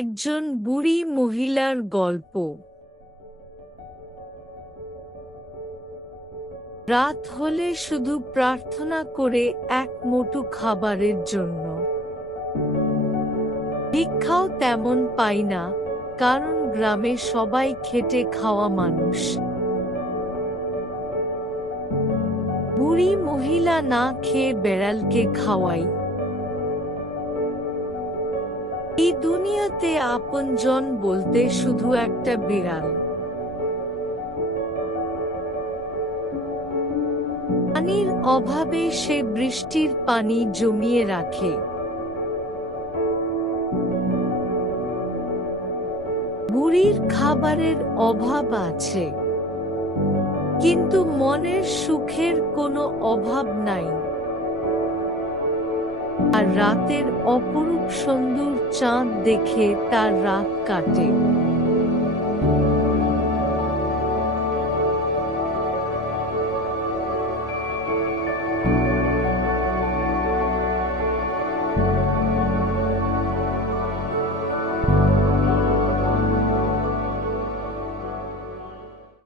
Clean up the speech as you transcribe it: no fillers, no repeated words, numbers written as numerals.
একজন বুড়ি মহিলার গল্প। রাত হলে শুধু প্রার্থনা করে এক মুঠো খাবারের জন্য। ভিক্ষাও তেমন পাই না, কারণ গ্রামে সবাই খেটে খাওয়া মানুষ। বুড়ি মহিলা না খেয়ে বেড়ালকে খাওয়াই। এই দুনিয়াতে আপনজন বলতে শুধু একটা বিড়াল। পানির অভাবে সে বৃষ্টির পানি জমিয়ে রাখে। বুড়ির খাবারের অভাব আছে, কিন্তু মনের সুখের কোনো অভাব নাই। আর রাতের অপরূপ সুন্দর চাঁদ দেখে তার রাত কাটে।